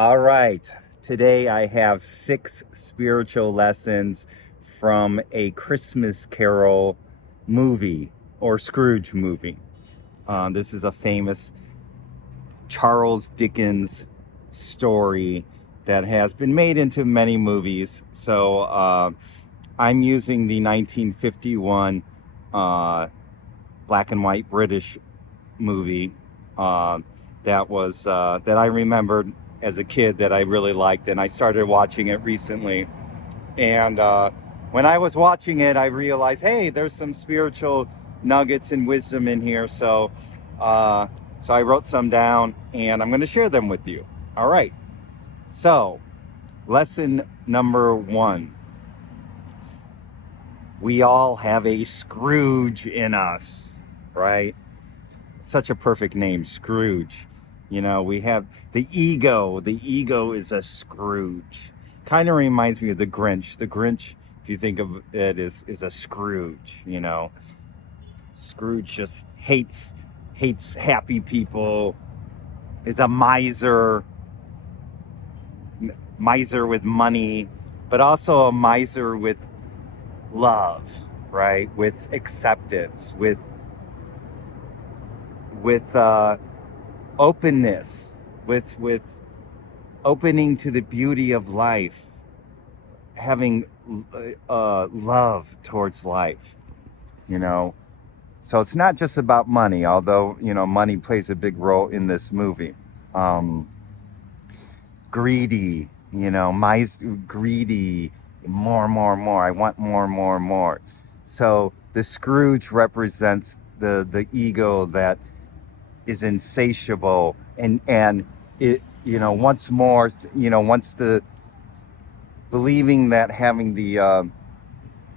All right. Today I have 6 spiritual lessons from a Christmas Carol movie or Scrooge movie. This is a famous Charles Dickens story that has been made into many movies. So I'm using the 1951 black and white British movie that I remembered as a kid that I really liked, and I started watching it recently. And when I was watching it, I realized, hey, there's some spiritual nuggets and wisdom in here. So I wrote some down, and I'm going to share them with you. All right. So, lesson number 1: we all have a Scrooge in us, right? Such a perfect name, Scrooge. You know, we have the ego. The ego is a Scrooge. Kind of reminds me of the Grinch. The Grinch, if you think of it, is a Scrooge. You know, Scrooge just hates happy people. Is a miser with money, but also a miser with love, right? With acceptance, with openness, with opening to the beauty of life, having love towards life, you know. So it's not just about money, although, you know, money plays a big role in this movie. Um, Greedy, you know, greedy, more. I want more. So the Scrooge represents the ego that is insatiable and it, you know, once more, you know, once the believing that having the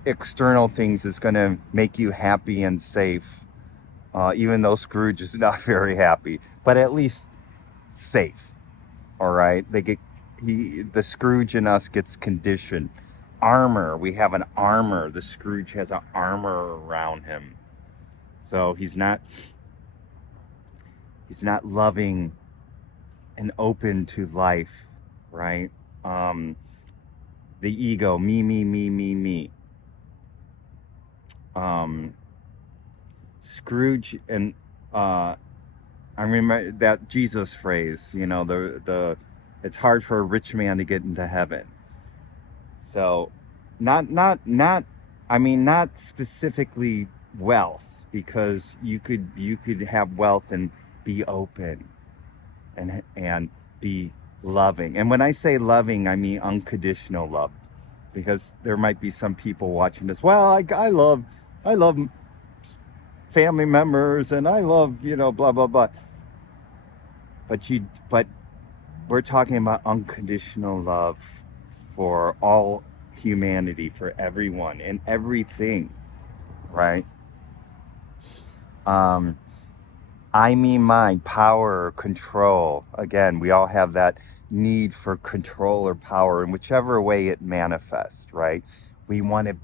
external things is going to make you happy and safe, even though Scrooge is not very happy, but at least safe. All right, the Scrooge in us gets conditioned. Armor, we have an armor. The Scrooge has an armor around him, so he's not loving and open to life, right? The ego, me. Um, Scrooge and I remember that Jesus phrase, you know, the it's hard for a rich man to get into heaven. So not I mean, not specifically wealth, because you could have wealth and be open and be loving. And when I say loving, I mean unconditional love, because there might be some people watching this. Well, I love family members, and I love, you know, blah blah blah. But we're talking about unconditional love for all humanity, for everyone and everything, right? Um, I mean, mine, power, control. Again, we all have that need for control or power in whichever way it manifests, right? We want to,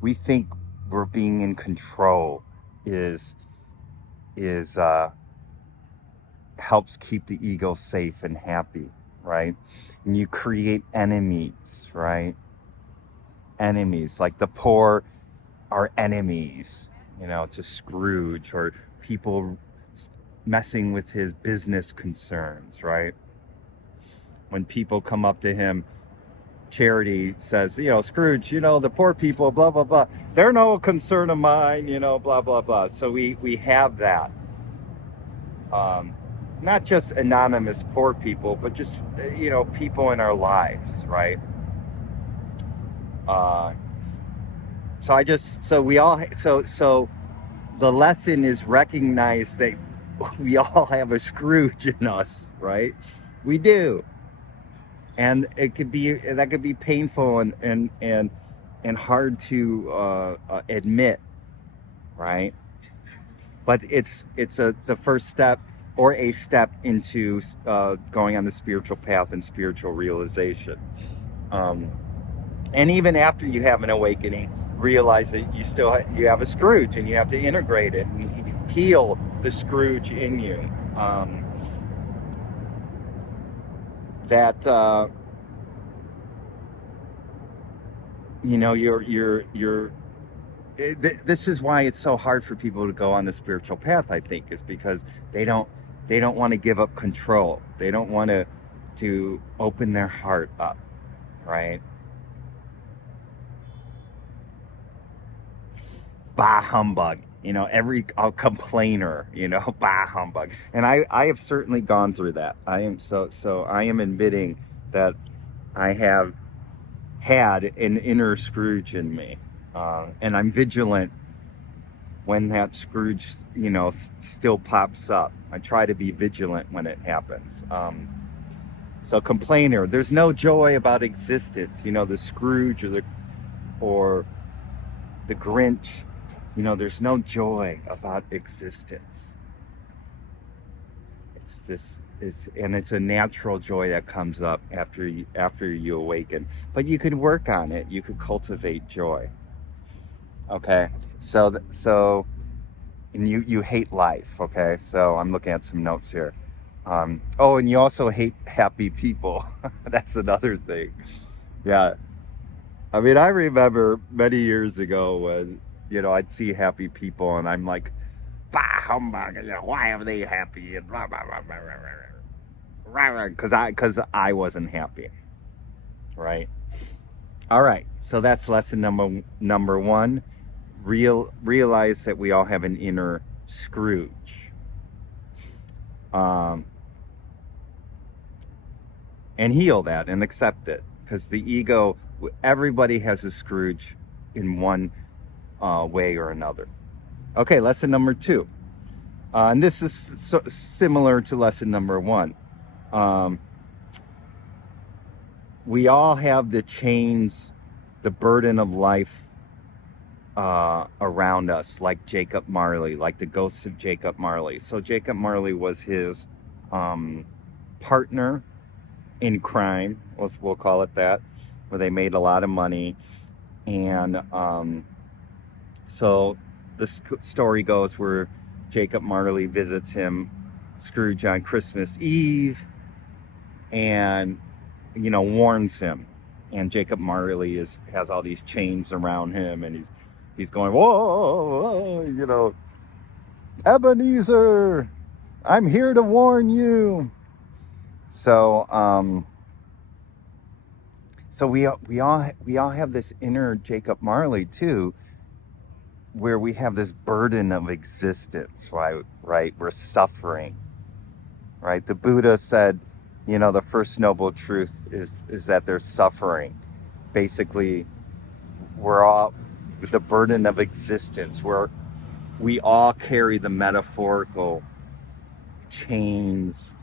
we think we're being in control is, is helps keep the ego safe and happy, right? And you create enemies, right? Enemies, like the poor are enemies, you know, to Scrooge, or people messing with his business concerns, right? When people come up to him, Charity says, you know, Scrooge, you know, the poor people, blah, blah, blah. They're no concern of mine, you know, blah, blah, blah. So we have that. Um, Not just anonymous poor people, but just, you know, people in our lives, right? Uh, so the lesson is recognize that we all have a Scrooge in us, right? We do. And that could be painful and hard to admit, right? But it's the first step, or a step into going on the spiritual path and spiritual realization. Um, and even after you have an awakening, realize that you have a Scrooge, and you have to integrate it and heal the Scrooge in you. that you're this is why it's so hard for people to go on the spiritual path, I think, is because they don't want to give up control. They don't want to open their heart up, right? Bah humbug. Every complainer, bah humbug. And I have certainly gone through that. I am so I am admitting that I have had an inner Scrooge in me, and I'm vigilant when that Scrooge, still pops up. I try to be vigilant when it happens. So complainer, there's no joy about existence. The Scrooge or the Grinch. There's no joy about existence. It's a natural joy that comes up after you awaken. But you could work on it. You could cultivate joy. Okay, so and you hate life. Okay, so I'm looking at some notes here. And you also hate happy people. That's another thing. Yeah, I mean, I remember many years ago when I'd see happy people, and I'm like, bah humbug. Why are they happy? And blah blah blah blah blah blah. Because I wasn't happy, right? All right, so that's lesson number one. Realize that we all have an inner Scrooge, and heal that and accept it, because the ego, everybody has a Scrooge in one way or another. Okay, lesson number two, and this is similar to lesson number one. We all have the chains, the burden of life around us, like Jacob Marley, like the ghosts of Jacob Marley. So Jacob Marley was his partner in crime, we'll call it that, where they made a lot of money. And so the story goes where Jacob Marley visits Scrooge on Christmas Eve, and warns him. And Jacob Marley has all these chains around him, and he's going, whoa, Ebenezer, I'm here to warn you. So we all have this inner Jacob Marley too, where we have this burden of existence, right? We're suffering, right? The Buddha said, the first noble truth is that there's suffering. Basically, we're all the burden of existence, where we all carry the metaphorical chains,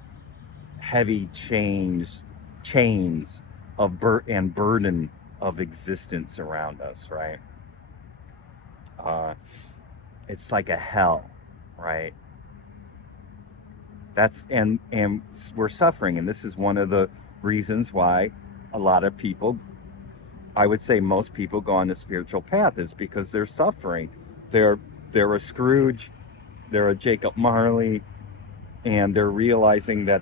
heavy chains of burden of existence around us, right? It's like a hell, right? And we're suffering, and this is one of the reasons why a lot of people, I would say most people, go on the spiritual path, is because they're suffering. They're a Scrooge, they're a Jacob Marley, and they're realizing that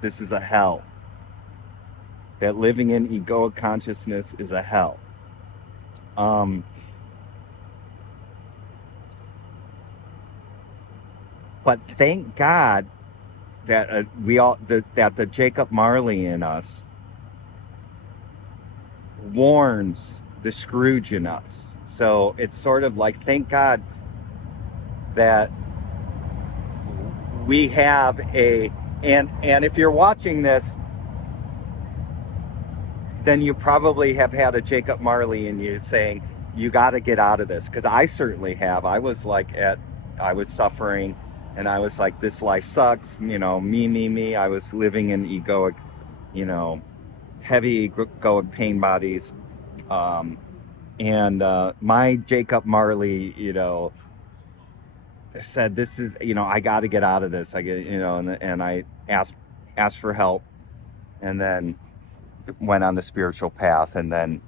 this is a hell. That living in egoic consciousness is a hell. But thank God that that the Jacob Marley in us warns the Scrooge in us. So it's sort of like, thank God that we have and if you're watching this, then you probably have had a Jacob Marley in you saying, you got to get out of this. Because I certainly have. I was suffering, and I was like, this life sucks, me. I was living in egoic, heavy egoic pain bodies. And my Jacob Marley, said, this is, I got to get out of this. And I asked for help, and then went on the spiritual path, and then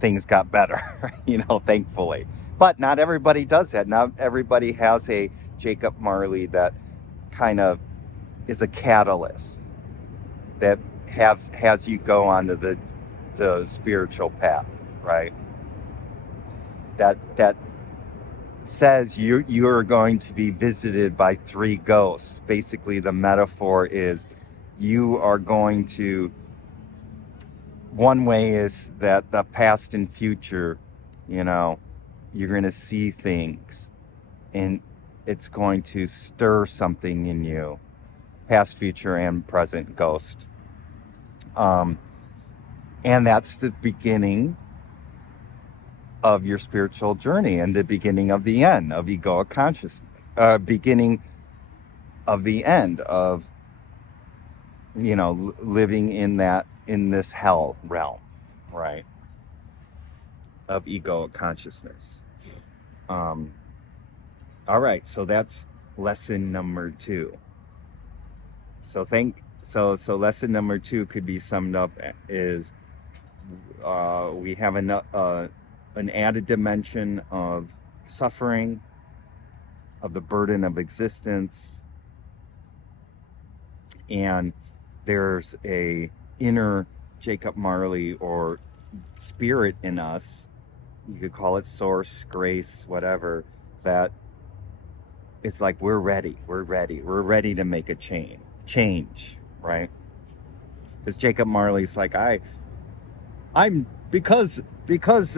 things got better, thankfully. But not everybody does that. Not everybody has a Jacob Marley that kind of is a catalyst that has you go onto the spiritual path, right? That says you're going to be visited by three ghosts. Basically, the metaphor is you are going to. One way is that the past and future, you know, you're going to see things, and it's going to stir something in you. Past, future, and present ghost. Um, and that's the beginning of your spiritual journey and the beginning of the end of egoic consciousness. Beginning of the end of, living in this hell realm, right? Of egoic consciousness. All right, so that's lesson number 2. So lesson number 2 could be summed up is we have an added dimension of suffering, of the burden of existence, and there's a inner Jacob Marley or spirit in us. You could call it source, grace, whatever, that it's like we're ready to make a change, right? Because Jacob Marley's like, I'm because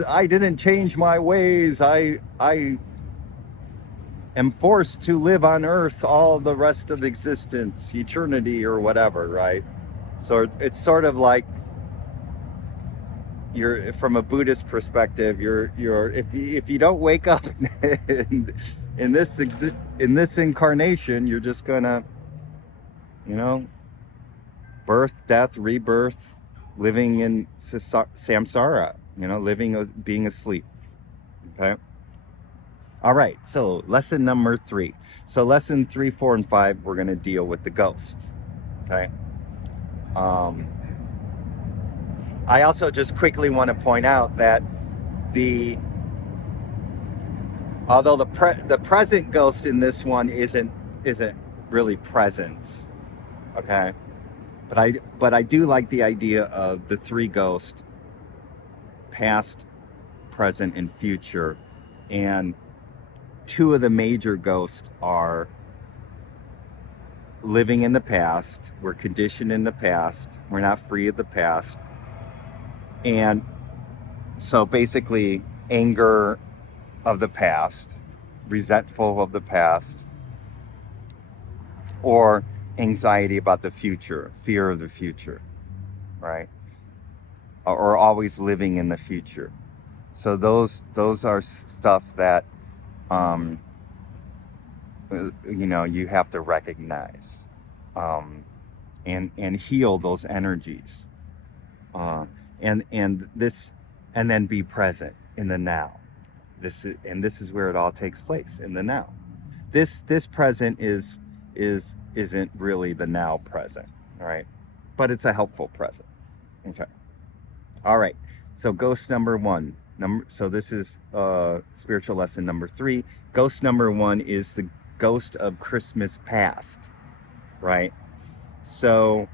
I didn't change my ways, I am forced to live on earth all the rest of existence, eternity, or whatever, right? So it's sort of like, you're, from a Buddhist perspective, you're if you don't wake up in this incarnation, you're just gonna, you know, birth, death, rebirth, living in samsara, being asleep. Okay. All right. So lesson number 3. So lesson 3, 4, and 5, we're gonna deal with the ghosts. Okay. I also just quickly want to point out that although the present ghost in this one isn't really presence, okay, but I do like the idea of the 3 ghosts, past, present, and future, and 2 of the major ghosts are living in the past. We're conditioned in the past. We're not free of the past. And so basically, anger of the past, resentful of the past, or anxiety about the future, fear of the future, right? Or always living in the future. So those are stuff that you have to recognize, and heal those energies, and then be present in the now. This is where it all takes place, in the now. This present isn't really the now present, all right? But it's a helpful present. Okay. All right. So ghost number 1. So this is spiritual lesson number 3. Ghost number 1 is the ghost of Christmas past, right? So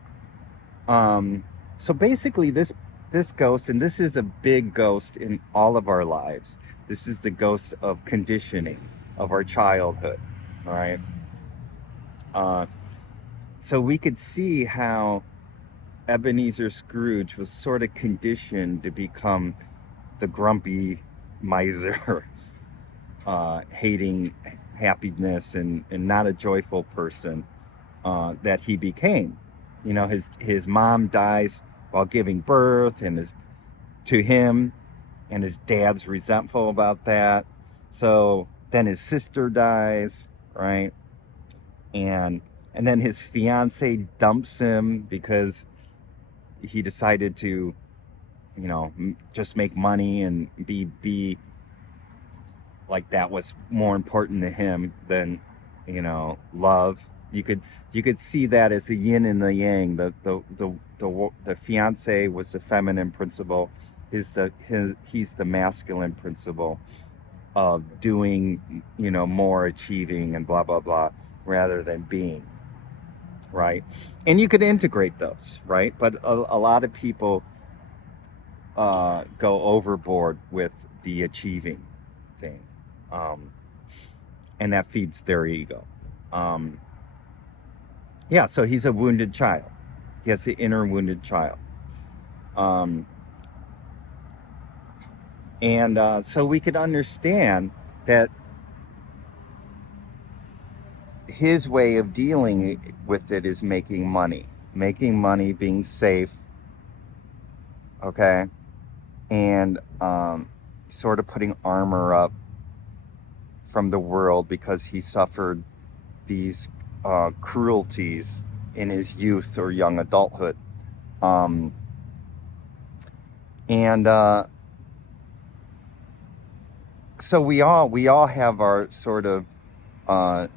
basically this ghost, and this is a big ghost in all of our lives. This is the ghost of conditioning of our childhood, all right? So we could see how Ebenezer Scrooge was sort of conditioned to become the grumpy miser, hating happiness and not a joyful person that he became. His mom dies while giving birth, and to him, and his dad's resentful about that. So then his sister dies, right? And then his fiance dumps him because he decided to, just make money and be like, that was more important to him than, love. You could see that as the yin and the yang. The fiance was the feminine principle. He's the masculine principle of doing, more, achieving, and blah blah blah, rather than being, right? And you could integrate those, right? But a lot of people go overboard with the achieving thing, um, and that feeds their ego. Um, yeah, so he's a wounded child. He has the inner wounded child. Um, and so we could understand that his way of dealing with it is making money, being safe, okay, and sort of putting armor up from the world because he suffered these cruelties in his youth or young adulthood. Um, and so we all have our sort of uh,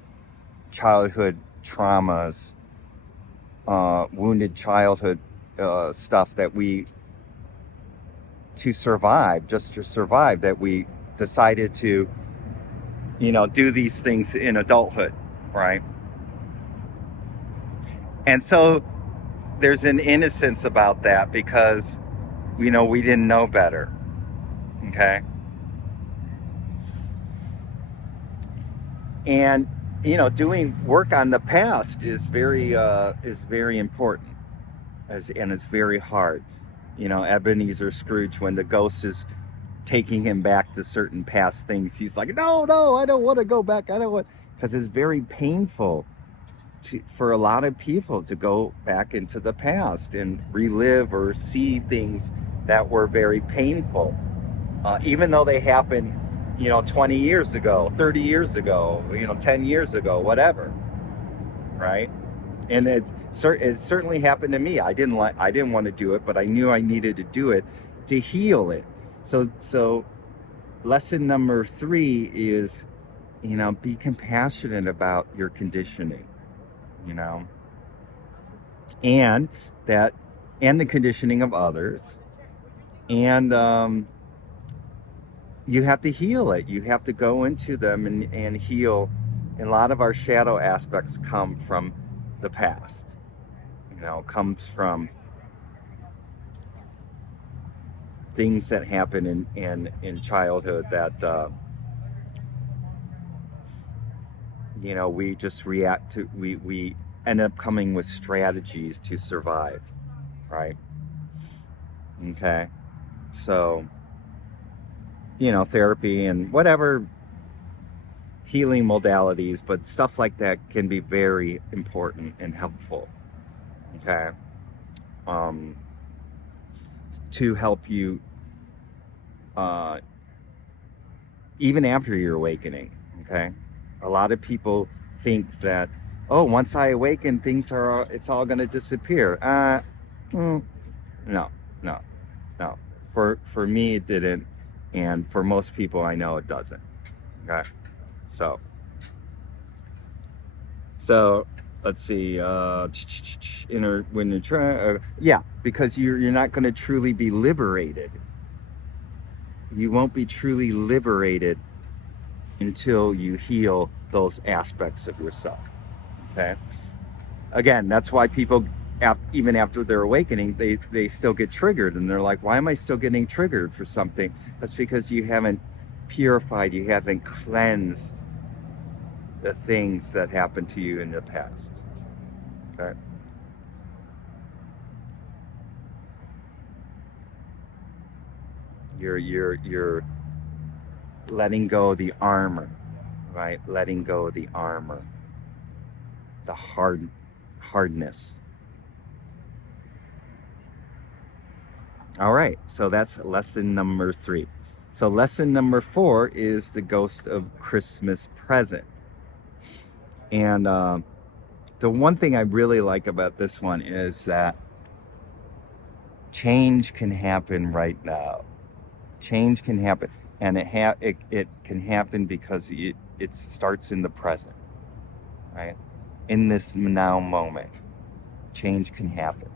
childhood traumas, wounded childhood stuff that we just to survive, that we decided to, do these things in adulthood, right? And so there's an innocence about that because, we didn't know better, okay? And, doing work on the past is very important, and it's very hard. Ebenezer Scrooge, when the ghost is taking him back to certain past things, he's like, no, no, I don't want to go back. I don't want, because it's very painful for a lot of people to go back into the past and relive or see things that were very painful, even though they happened, 20 years ago, 30 years ago, 10 years ago, whatever, right? And it certainly happened to me. I didn't want to do it, but I knew I needed to do it to heal it. So lesson number 3 is, be compassionate about your conditioning, you know, and that, and the conditioning of others. And you have to heal it. You have to go into them and heal. And a lot of our shadow aspects come from the past, comes from things that happen in childhood that, we just react to. We end up coming with strategies to survive, right? Okay. So, therapy and whatever healing modalities, but stuff like that can be very important and helpful, okay, to help you even after your awakening, okay? A lot of people think that, oh, once I awaken, it's all going to disappear. No, no, no. For me, it didn't, and for most people I know, it doesn't. Okay, so let's see. When you're trying, yeah, because you're not going to truly be liberated. You won't be truly liberated until you heal those aspects of yourself. Okay. Again, that's why people, even after their awakening, they still get triggered, and they're like, why am I still getting triggered for something? That's because you haven't purified, you haven't cleansed the things that happened to you in the past. Okay. You're letting go of the armor, right? Letting go of the armor, the hardness. All right, so that's lesson number 3. So lesson number 4 is the ghost of Christmas present. And the one thing I really like about this one is that change can happen right now. Change can happen, and it can happen because it starts in the present, right? In this now moment, change can happen.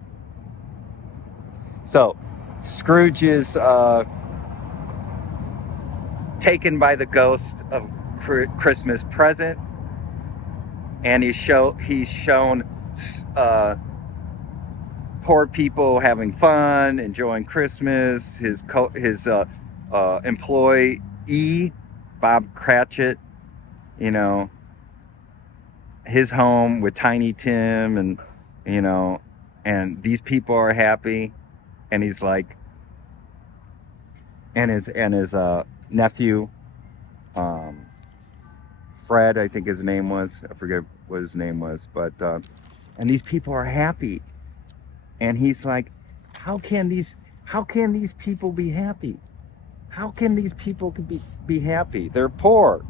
So Scrooge is taken by the ghost of Christmas present, and he's shown uh, poor people having fun, enjoying Christmas. His employee, Bob Cratchit, you know, his home with Tiny Tim, and you know, and these people are happy, and he's like, and his nephew, um, Fred, I think his name was. I forget what his name was, but and these people are happy, and he's like, how can these people be happy? How can these people be happy? They're poor,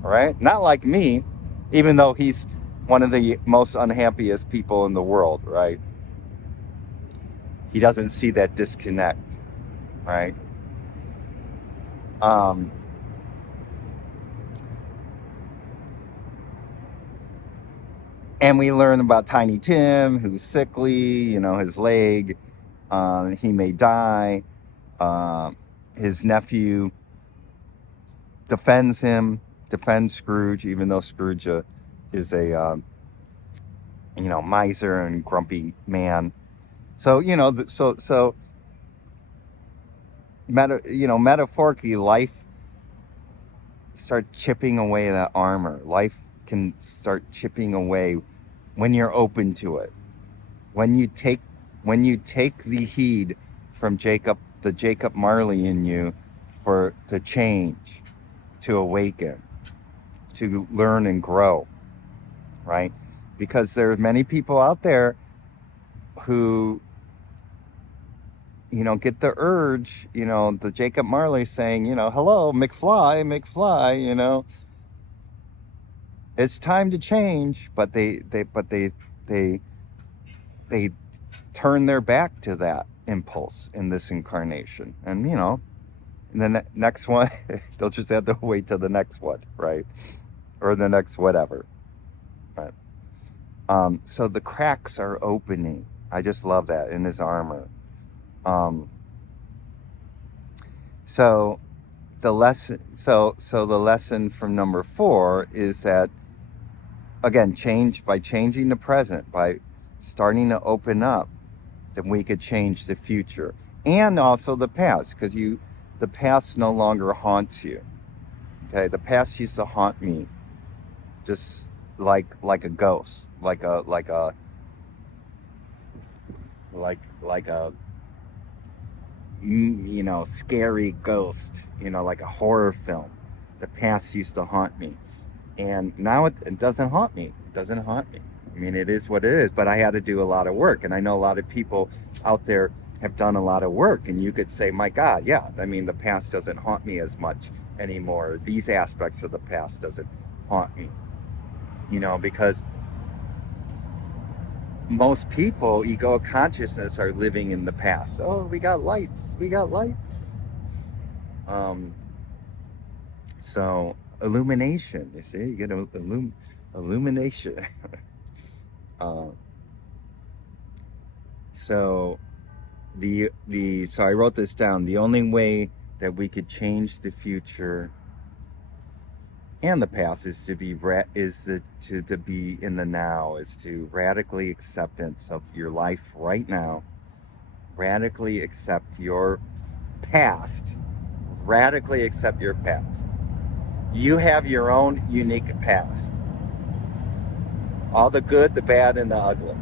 right? Not like me, even though he's one of the most unhappiest people in the world, right? He doesn't see that disconnect, right? Um, and we learn about Tiny Tim, who's sickly, his leg, he may die. Uh, his nephew defends him, defends Scrooge, even though Scrooge is a miser and grumpy man. So metaphorically, life start chipping away that armor. Life can start chipping away when you're open to it. When you take the heed from the Jacob Marley in you, for to change, to awaken, to learn and grow, right? Because there are many people out there who get the urge, the Jacob Marley saying, hello, McFly, McFly, it's time to change, but they turn their back to that impulse in this incarnation, and in the next one, they'll just have to wait till the next one, right, or the next whatever, right? So the cracks are opening. I just love that in his armor. Um, so the lesson from number 4 is that, again, by changing the present, by starting to open up, then we could change the future, and also the past, because the past no longer haunts you. Okay, the past used to haunt me, just like a ghost, like a scary ghost, like a horror film. The past used to haunt me, and now it doesn't haunt me. It doesn't haunt me. I mean, it is what it is, but I had to do a lot of work, and I know a lot of people out there have done a lot of work, and you could say, my God, yeah, I mean, the past doesn't haunt me as much anymore. These aspects of the past doesn't haunt me, because most people, egoic consciousness, are living in the past. Oh, we got lights. Um, so illumination, you see, you get illumination. uh, so so I wrote this down. The only way that we could change the future and the past is to be to be in the now, is to radically acceptance of your life right now, radically accept your past, radically accept your past. You have your own unique past, all the good, the bad, and the ugly.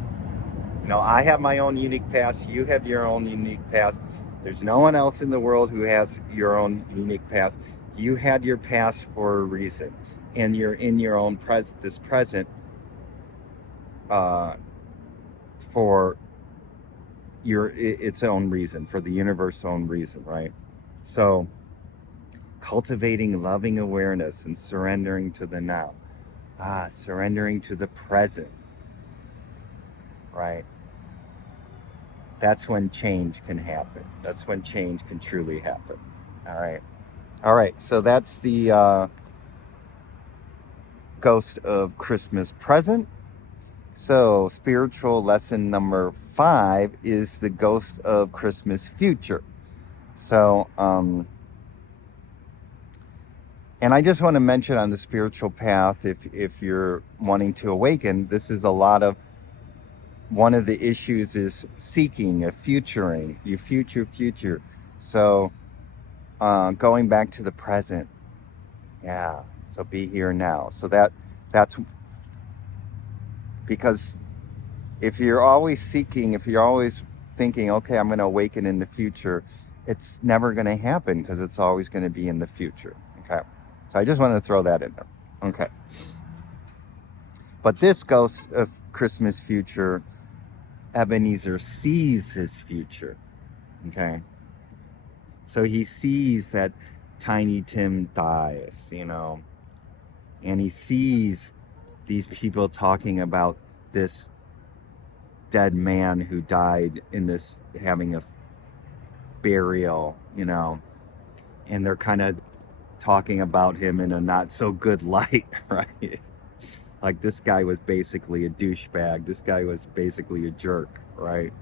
I have my own unique past. You have your own unique past. There's no one else in the world who has your own unique past. You had your past for a reason, and you're in your own present for its own reason, for the universe's own reason, right? So cultivating loving awareness and surrendering to the now, surrendering to the present, right? That's when change can happen. That's when change can truly happen. All right, so that's the ghost of Christmas present. So spiritual lesson number 5 is the ghost of Christmas future. So and I just want to mention, on the spiritual path, if you're wanting to awaken, this is a lot of one of the issues is seeking a futuring, you future. So going back to the present, yeah. So be here now. So that's because if you're always seeking, if you're always thinking, okay, I'm going to awaken in the future, it's never going to happen because it's always going to be in the future. Okay. So I just want to throw that in there. Okay. But this ghost of Christmas future, Ebenezer sees his future. Okay. So he sees that Tiny Tim dies, and he sees these people talking about this dead man who died in this, having a burial, and they're kind of talking about him in a not so good light, right? Like this guy was basically a douchebag. This guy was basically a jerk, right?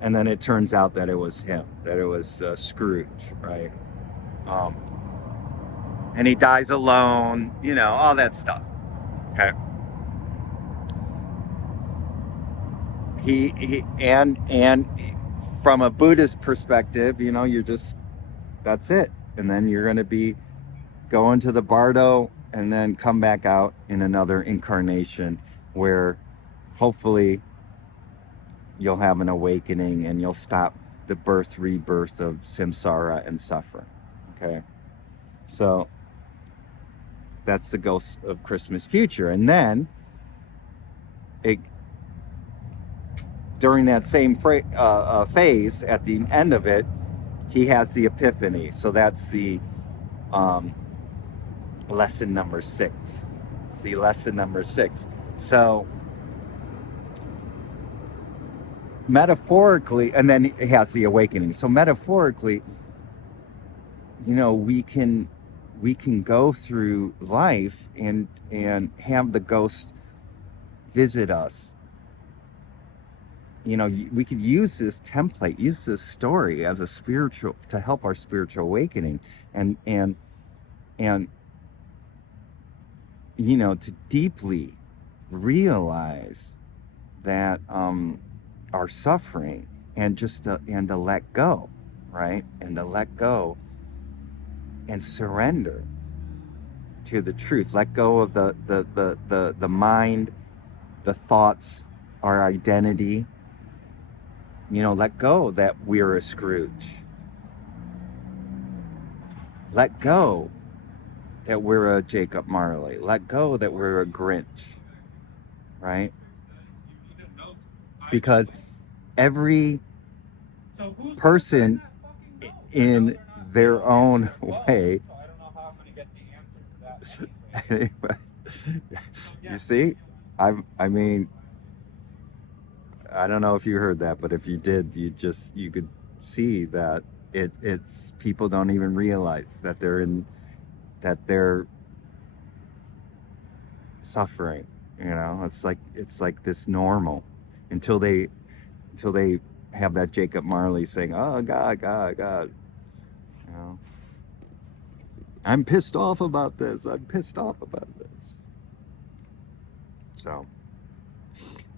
And then it turns out that it was him, that it was Scrooge, right? Um, and he dies alone, all that stuff. Okay. And from a Buddhist perspective, you're just, that's it. And then you're going to be going to the bardo and then come back out in another incarnation where hopefully you'll have an awakening and you'll stop the birth rebirth of samsara and suffering. Okay. So that's the ghost of Christmas future. And then during that same phase, at the end of it, he has the epiphany. So that's the lesson number 6. See, lesson number 6. So metaphorically, and then he has the awakening. So metaphorically, we can go through life and have the ghost visit us. We could use this template, use this story as a spiritual, to help our spiritual awakening, and to deeply realize that our suffering, and just to let go, right? And to let go and surrender to the truth. Let go of the mind, the thoughts, our identity. Let go that we're a Scrooge. Let go that we're a Jacob Marley. Let go that we're a Grinch, right? Because every person in their own way. You see, I mean, I don't know if you heard that, but if you did, you could see that it's people don't even realize that they're suffering. It's like this normal until they have that Jacob Marley saying, "Oh God, God, God." I'm pissed off about this. I'm pissed off about this. So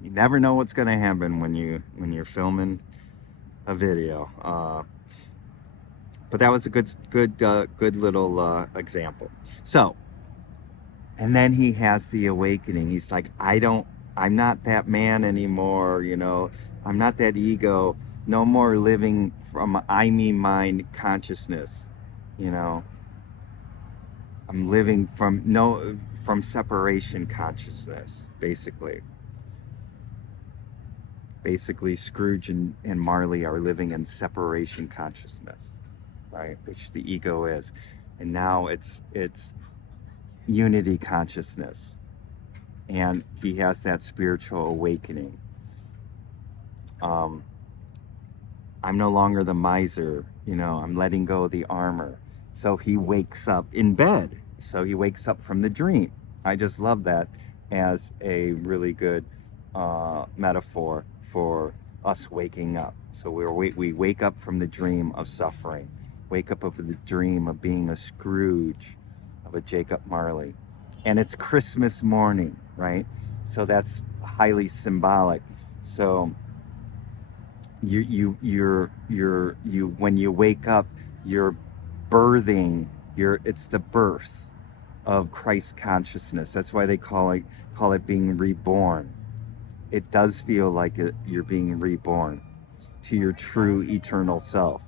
you never know what's going to happen when you're filming a video. But that was a good little example. So, and then he has the awakening. He's like, I'm not that man anymore. I'm not that ego. No more living from I, me, mine consciousness. I'm living from separation consciousness, basically. Basically, Scrooge and Marley are living in separation consciousness, right? Which the ego is. And now it's unity consciousness. And he has that spiritual awakening. I'm no longer the miser, I'm letting go of the armor. So he wakes up in bed. So he wakes up from the dream. I just love that as a really good metaphor for us waking up. So we wake up from the dream of suffering, wake up of the dream of being a Scrooge, of a Jacob Marley. And it's Christmas morning, right? So that's highly symbolic. So you when you wake up, you're birthing it's the birth of Christ consciousness. That's why they call it being reborn. It does feel like you're being reborn to your true eternal self.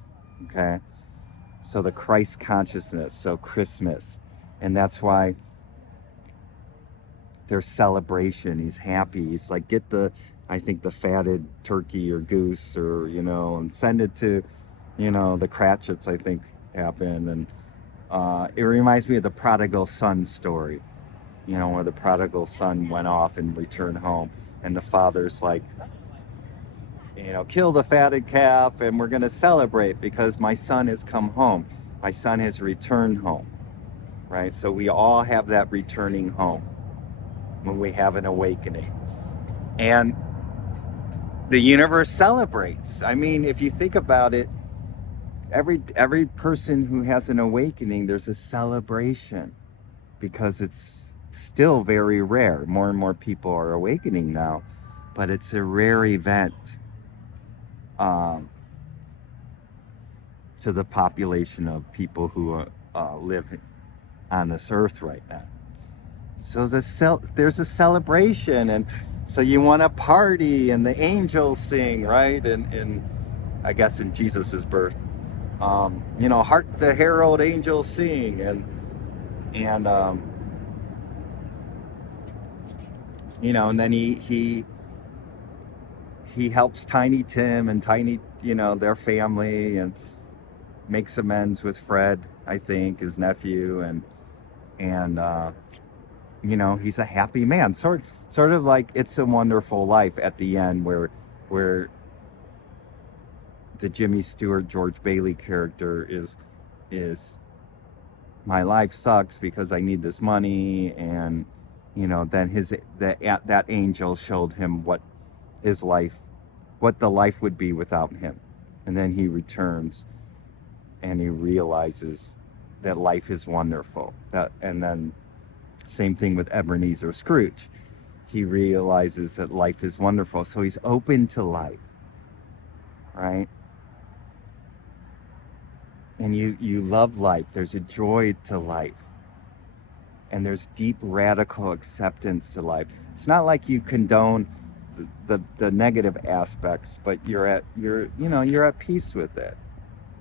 Okay, so the Christ consciousness, so Christmas, and that's why there's celebration. He's happy. He's like, get I think the fatted turkey or goose, or and send it to the Cratchits, I think, happen. And it reminds me of the prodigal son story, where the prodigal son went off and returned home, and the father's like, kill the fatted calf and we're going to celebrate because my son has come home. My son has returned home, right? So we all have that returning home when we have an awakening. And the universe celebrates. I mean, if you think about it, every person who has an awakening, there's a celebration, because it's still very rare. More and more people are awakening now, but it's a rare event to the population of people who live on this earth right now. So there's a celebration, and so you want to party, and the angels sing, right? And I guess in Jesus's birth, hark the herald angels sing, and and then he helps Tiny Tim and Tiny, their family, and makes amends with Fred, I think, his nephew, and he's a happy man, sort of like It's a Wonderful Life at the end, where the Jimmy Stewart George Bailey character is my life sucks because I need this money, and then that angel showed him what the life would be without him, and then he returns and he realizes that life is wonderful. And then same thing with Ebenezer Scrooge. He realizes that life is wonderful, so he's open to life, right? And you love life. There's a joy to life, and there's deep radical acceptance to life. It's not like you condone the negative aspects, but you're at peace with it,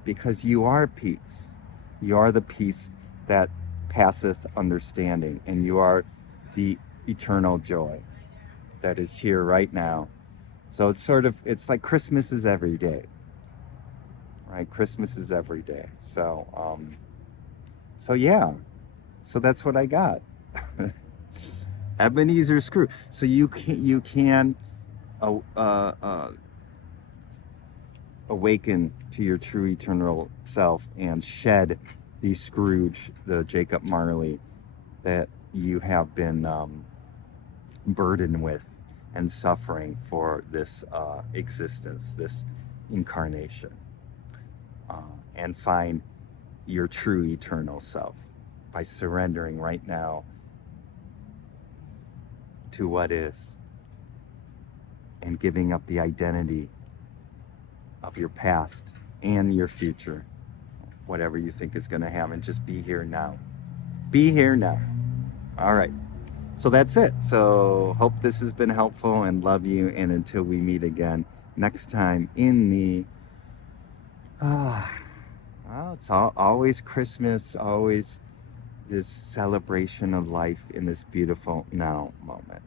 because you are peace. You are the peace that passeth understanding, and you are the eternal joy that is here right now. So it's like Christmas is every day, right? Christmas is every day. So yeah, so that's what I got. Ebenezer Scrooge. So you can awaken to your true eternal self and shed the Scrooge, the Jacob Marley that you have been burdened with and suffering for this existence, this incarnation, and find your true eternal self by surrendering right now to what is, and giving up the identity of your past and your future, whatever you think is going to happen. Just be here now. Be here now. All right. So that's it. So hope this has been helpful, and love you. And until we meet again next time in the, it's always Christmas, always this celebration of life in this beautiful now moment.